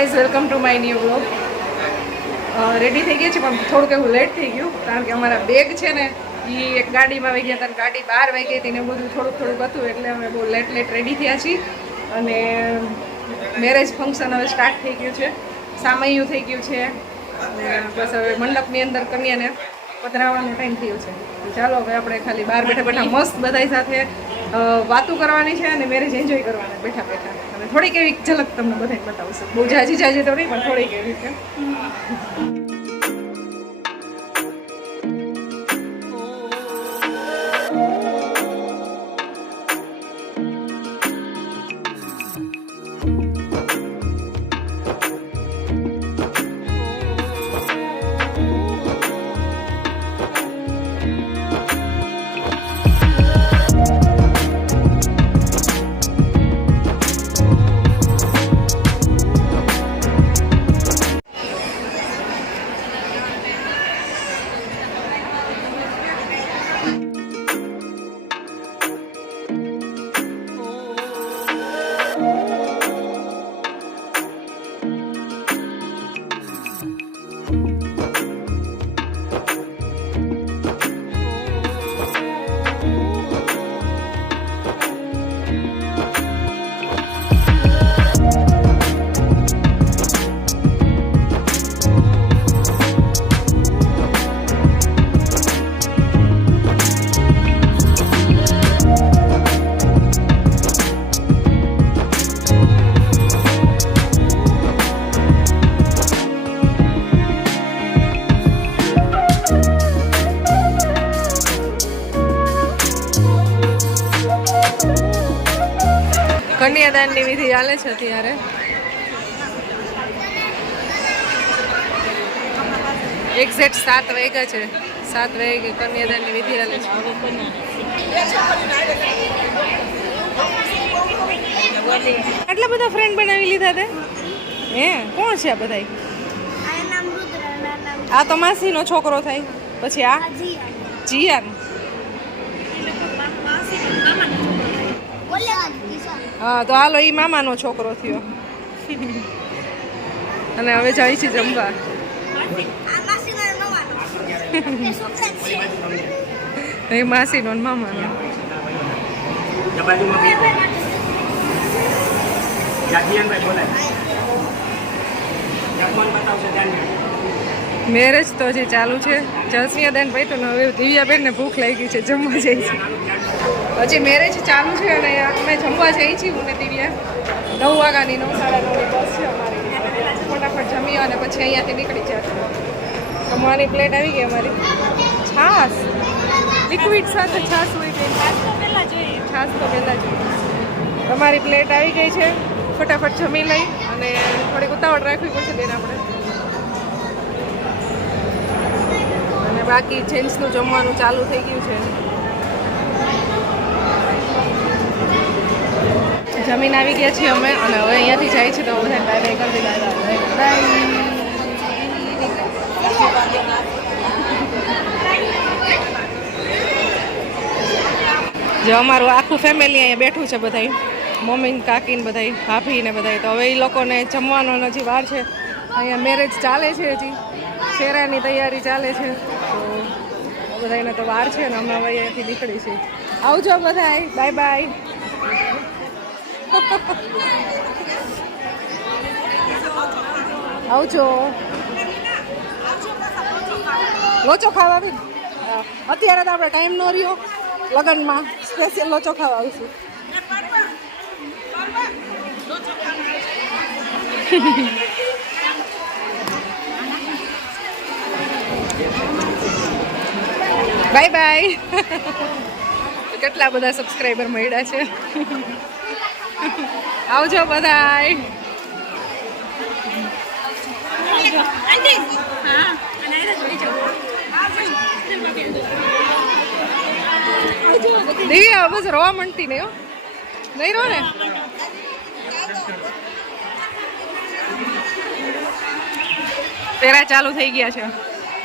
Guys, welcome to my new vlog. Ready થઈ ગયા છે પણ થોડુંક એવું લેટ થઈ ગયું કારણ કે અમારા બેગ છે ને એ એક ગાડીમાં આવી ગયા હતા, ગાડી બહાર વહી ગઈ હતી ને બધું થોડુંક હતું એટલે અમે બહુ લેટ રેડી થયા છીએ. અને મેરેજ ફંક્શન હવે સ્ટાર્ટ થઈ ગયું છે, સામૈયું થઈ ગયું છે અને બસ હવે મંડપની અંદર કન્યાને પધરાવવાનો ટાઈમ થયો છે. ચાલો હવે આપણે ખાલી બહાર બેઠા બેઠા મસ્ત બધા સાથે વાતો કરવાની છે અને મેરેજ એન્જોય કરવાના બેઠા બેઠા. અને થોડીક એવી ઝલક તમને બધાને બતાવશે, બહુ જાજી તો નહીં પણ થોડીક એવી છે. કન્યાદાનની વિધિ ચાલે છે અત્યારે. એક્ઝેક્ટ 7 વાગ્યા છે, 7 વાગે કન્યાદાનની વિધિ ચાલે છે. આટલા બધા ફ્રેન્ડ બનાવી લીધા તે? હે, કોણ છે આ બધા? આ તો માસીનો છોકરો થાય, પછી આ જીયાન. હા તો હાલો, એ મામાનો છોકરો થયો. અને હવે જાય છે જમવા. એ માસીનો ને મામાનો. મેરેજ તો હજી ચાલુ છે. જસનિયાદાન ભાઈ તો હવે દિવ્યાબેનને ભૂખ લાગી છે, જમવા જાય છે. હજી મેરેજ ચાલુ છે અને અમે જમવા જઈએ છીએ. હું ને દિવ્યા 9 વાગ્યાની 9:30 બસ છે અમારી. ફટાફટ જમી અને પછી અહીંયાથી નીકળી જાય. જમવાની પ્લેટ આવી ગઈ અમારી. છાશ લિક્વિડ સાથે છાશ હોય ગઈ. છાશ તો પહેલાં જોઈએ. તમારી પ્લેટ આવી ગઈ છે. ફટાફટ જમી લઈ અને થોડીક ઉતાવળ રાખવી પડશે બેન આપણે. અને બાકી જેન્ટ્સનું જમવાનું ચાલુ થઈ ગયું છે. જમીન આવી ગયા છીએ અમે અને હવે અહીંયાથી જાય છે તો બધા બાય બાય કરી દીધા. જો અમારું આખું ફેમિલી અહીંયા બેઠું છે, બધા મમ્મી ને કાકી ને બધા ભાભી ને બધા. તો હવે એ લોકોને જમવાનો હજી વાર છે. અહીંયા મેરેજ ચાલે છે, હજી શેરાની તૈયારી ચાલે છે. તો બધાને તો વાર છે ને અમે હવે અહીંયાથી નીકળી છે. આવજો બધા, બાય બાય. આવજો. લોચો ખાવા આવી. અત્યારે તો આપણે ટાઈમ ન રહ્યો, લગ્નમાં સ્પેશિયલ લોચો ખાવા આવીશું. Bye bye. કેટલા બધા સબસ્ક્રાઈબર મળ્યા છે. આવજો બધાય. દિવ્યા બસ રોવા માંડતી નહીં. નહીં રો ને. ફેરા ચાલુ થઈ ગયા છે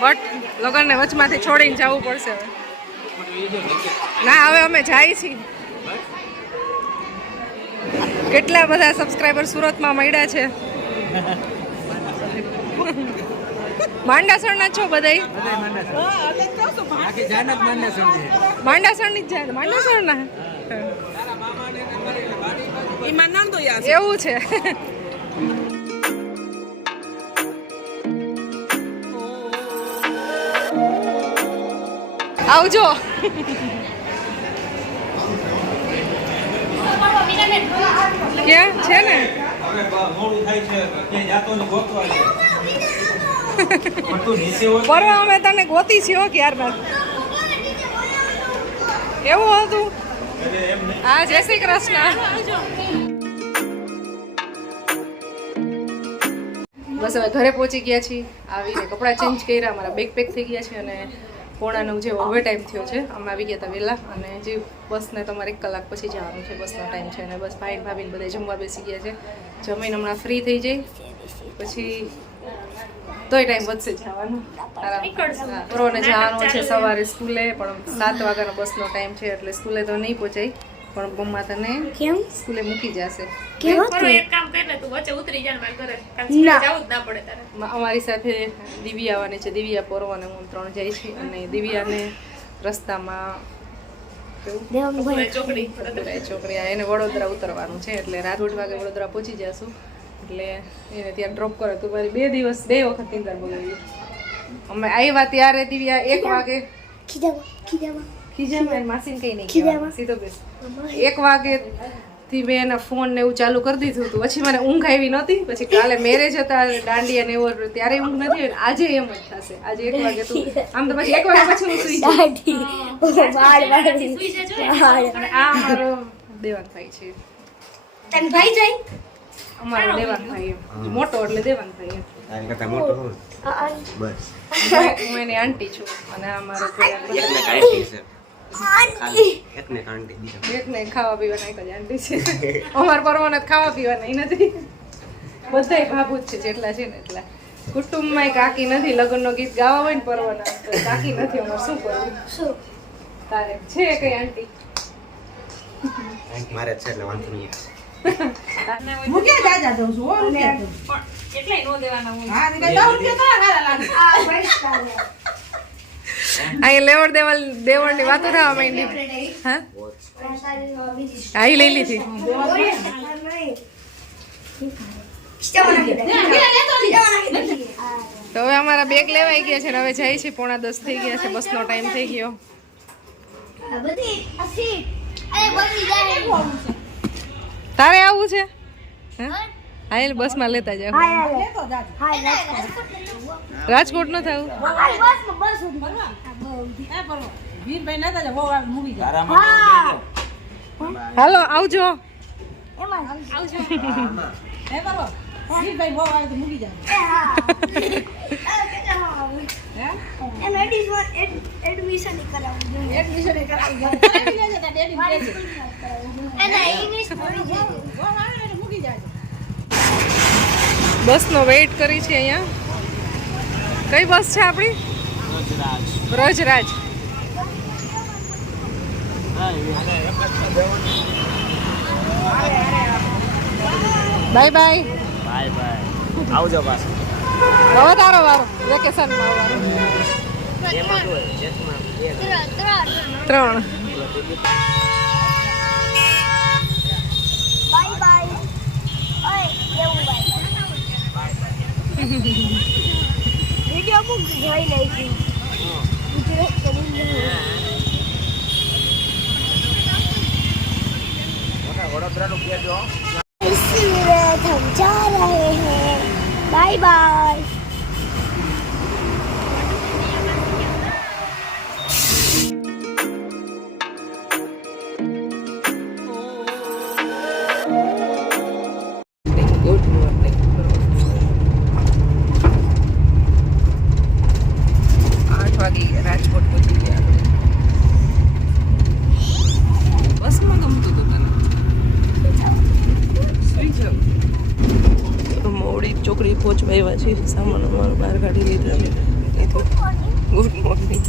બટ લગ્નને વચમાંથી છોડીને જવું પડશે હવે. ના હવે અમે જાય છીએ. કેટલા બધા સબસ્ક્રાઈબર સુરતમાં મળ્યા છે માંડાસણના છો બધાય? આખી જાનક માંડાસણ છે. માંડાસણની જ જાય માંડાસણના એવું છે. આવજો. ક્યાં છે ને પરવા અમે તને ગોતી છીએ ક્યારના. એવું હતું. હા, જય શ્રી કૃષ્ણ. બસ હવે ઘરે પહોંચી ગયા છીએ. આવીને કપડાં ચેન્જ કર્યા, અમારા બેગ પેક થઈ ગયા છે અને 8:45 જેવો હવે ટાઈમ થયો છે. અમે આવી ગયા હતા વહેલા અને જે બસને તમારે 1 કલાક પછી જવાનું છે. બસનો ટાઈમ છે અને બસ ભાઈ ભાભીને બધા જમવા બેસી ગયા છે. જમીને હમણાં ફ્રી થઈ જાય પછી તોય ટાઈમ વધશે જવાનું. પ્રોને જવાનું છે સવારે સ્કૂલે, પણ 7 વાગ્યાનો બસનો ટાઈમ છે એટલે સ્કૂલે તો નહીં પહોંચાય, પણ મમ્મા તને કેમ સ્કૂલે મૂકી જશે. અમારી સાથે દિવ્યા આવવાની છે. દિવ્યા પોરવા અને હું 3 જાય છે અને દિવ્યાને રસ્તામાં ચોકડી એને વડોદરા ઉતરવાનું છે એટલે રાત 8 વાગે વડોદરા પહોંચી જશું. એટલે એને ત્યાં ડ્રોપ કરે તો મારી 2 વખત નીંદર બગડી. અમે આવ્યા ત્યારે દિવ્યા 1 વાગે ખીજામાં માસીને કઈ નહીં સીધો બેસ 1 વાગે થી મેં એના ફોન ને એવું ચાલુ કરી દીધું હતું. પછી મને ઊંઘ આવી નહોતી. પછી કાલે મેરેજ હતા દાંડિયા ને એવો, ત્યારે ઊંઘ નથી આવી. આજે એમ જ થશે. આજે 1 વાગે તું આમ તો પછી 1 વાગે પછી હું સુઈ જઈશ. આ અમારો દેવાન ભાઈ છે. તન ભાઈ જાય અમારો દેવાન ભાઈ મોટો એટલે દેવાન ભાઈ બસ. હું એની આંટી છું અને અમારો એકને ખાવા પીવાના એક જ આંટી છે. અમારા પરવાના ખાવા પીવાના નથી, બધાય ભાભુ જ છે જેટલા છે ને એટલા. કુટુંબમાં કાકી નથી. લગ્નનો ગીત ગાવા હોય ને પરવાના તો કાકી નથી. અમારે શું કરવું? તારે છે કઈ આંટી? મારે છે એટલે વાંધો નહીં. અહીંયા દેવળ ની વાતો થવા માંડી. હા, લઈ લીધી. તો હવે અમારા બેગ લેવાઈ ગયા છે ને હવે જાય છે. 9:45 થઈ ગયા છે. બસનો ટાઈમ થઈ ગયો. તારે આવું છે? હા, બસમાં લેતા જાવ. રાજકોટ ન થવું. હાલો આવજો. બસનો વેઇટ કરી છે અહીંયા. કઈ બસ છે આપણી? બ્રજરાજ. Bye bye. આવજો પાછો. હવે તારો વારો વેકેશનમાં આવવાનો. 3 બાય બાય. ઓય એવું બાય. વિડિયો મુક જોઈ લઈશું. सूरज हम जा रहे हैं. Bye bye. Good morning. 8 વાગે રાજકોટ પહોંચી ગયા આપણે. બસમાં ગમતું હતું તને? મોડી ચોકડી પહોંચવા આવ્યા છે. સામાન અમારો બહાર કાઢી લીધા છે. Good morning.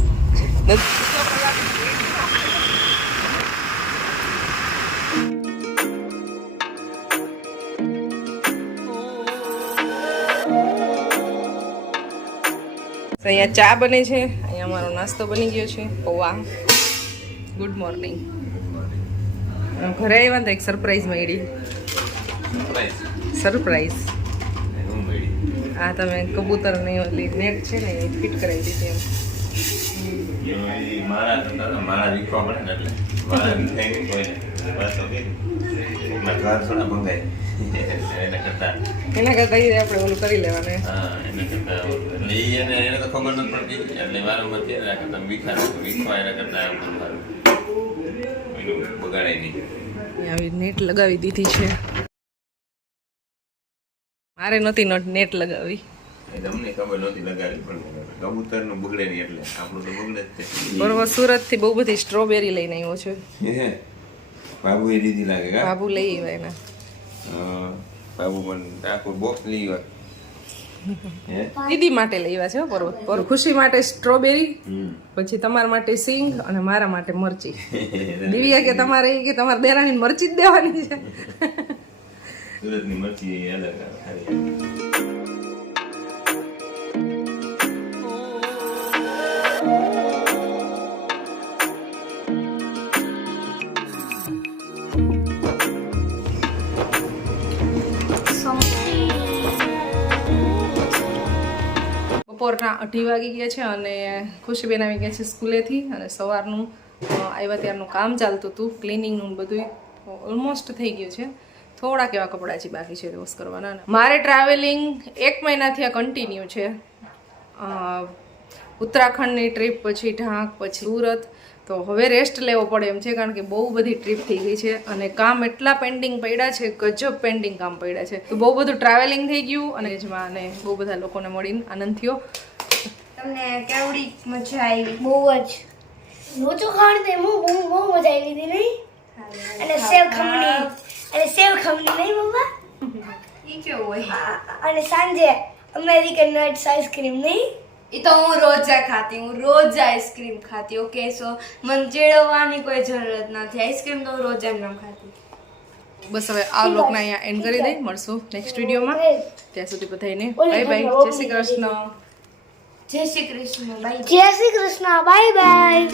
તો અહીંયા ચા બને છે, અહીંયા અમારો નાસ્તો બની ગયો છે, પૌવા. Good morning. ઘરે આવ્યા ને તો એક સરપ્રાઈઝ મળી. સરપ્રાઈઝ. આ તમે કબૂતર ની ઓલી નેટ છે ને એ ફિટ કરાવી દીધી એમ. મારા વિકવા પડે ને એટલે મારા વિખાય નહીં કોઈને બસ ઓકે ઘર થોડા મંગાય એના કરતા આપણે ઓલું કરી લેવાનું. હા એના કરતા એટલે એને તો ખબર નથી પડતી એટલે વારંવાર કે એના કરતા વિખવા એના કરતા એમ સારું એનું બગાડાય નહીં. આવી નેટ લગાવી દીધી છે. મારે નહોતી નેટ લગાવી. તમને ખબર નહોતી લગાવી પણ કબૂતર નું બગડે નહીં એટલે આપણું તો બગડે જ છે. બરોબર સુરત થી બહુ બધી સ્ટ્રોબેરી લઈને આવ્યો છું. બાબુ એ દીધી લાગે કા બાબુ લઈ આવ્યા એના. બાબુ પણ આખું બોક્સ લઈ આવ્યા. દીદી માટે લઈ આવ્યા છે પર્વત પર. ખુશી માટે સ્ટ્રોબેરી, પછી તમારા માટે સિંગ અને મારા માટે મરચી. દિવ્યા કે તમારે દેરાણી મરચી જ દેવાની છે. સુરતની મરચી અલગ આવે. બપોરના 2:30 વાગી ગયા છે અને ખુશીબેન આવી ગયા છે સ્કૂલેથી અને સવારનું આવ્યા ત્યારનું કામ ચાલતું હતું, ક્લિનિંગનું બધું ઓલમોસ્ટ થઈ ગયું છે. થોડાક એવા કપડાં છે બાકી છે વોશ કરવાના. મારે ટ્રાવેલિંગ 1 મહિનાથી આ કન્ટિન્યુ છે. ઉત્તરાખંડની ટ્રીપ, પછી ઢાંક, પછી સુરત. તો હવે રેસ્ટ લેવો પડે એમ છે કારણ કે બહુ બધી ટ્રીપ થઈ ગઈ છે અને કામ એટલા પેન્ડિંગ પડ્યા છે, ગજબ પેન્ડિંગ કામ પડ્યા છે. તો બહુ બધું ટ્રાવેલિંગ થઈ ગયું અને જેમાં અને બહુ બધા લોકોને મળીને આનંદ થયો. તમને કેવડી મજા આવી? બહુ જ. લોચો ખાણ તે બહુ મજા આવી હતી નહીં? અને સેવ ખમણી નહીં મમ્મા? ઈ કેવું હોય? અને સાંજે અમેરિકન નટ્સ આઈસ્ક્રીમ નહીં? ઈ તો હું રોજ ખાતી, હું રોજ આઈસ્ક્રીમ ખાતી. ઓકે, સો મને ચેડવવાની કોઈ જરૂરત નથી. આઈસ્ક્રીમ તો હું રોજ એમ ન ખાતી. બસ હવે આ વ્લોગને અહીંયા એન્ડ કરી દઈ. મળશું નેક્સ્ટ વિડીયોમાં. ત્યાં સુધી બધાને બાય બાય. જય શ્રી કૃષ્ણ. જય શ્રી કૃષ્ણ. બાય. જય શ્રી કૃષ્ણ. Bye bye.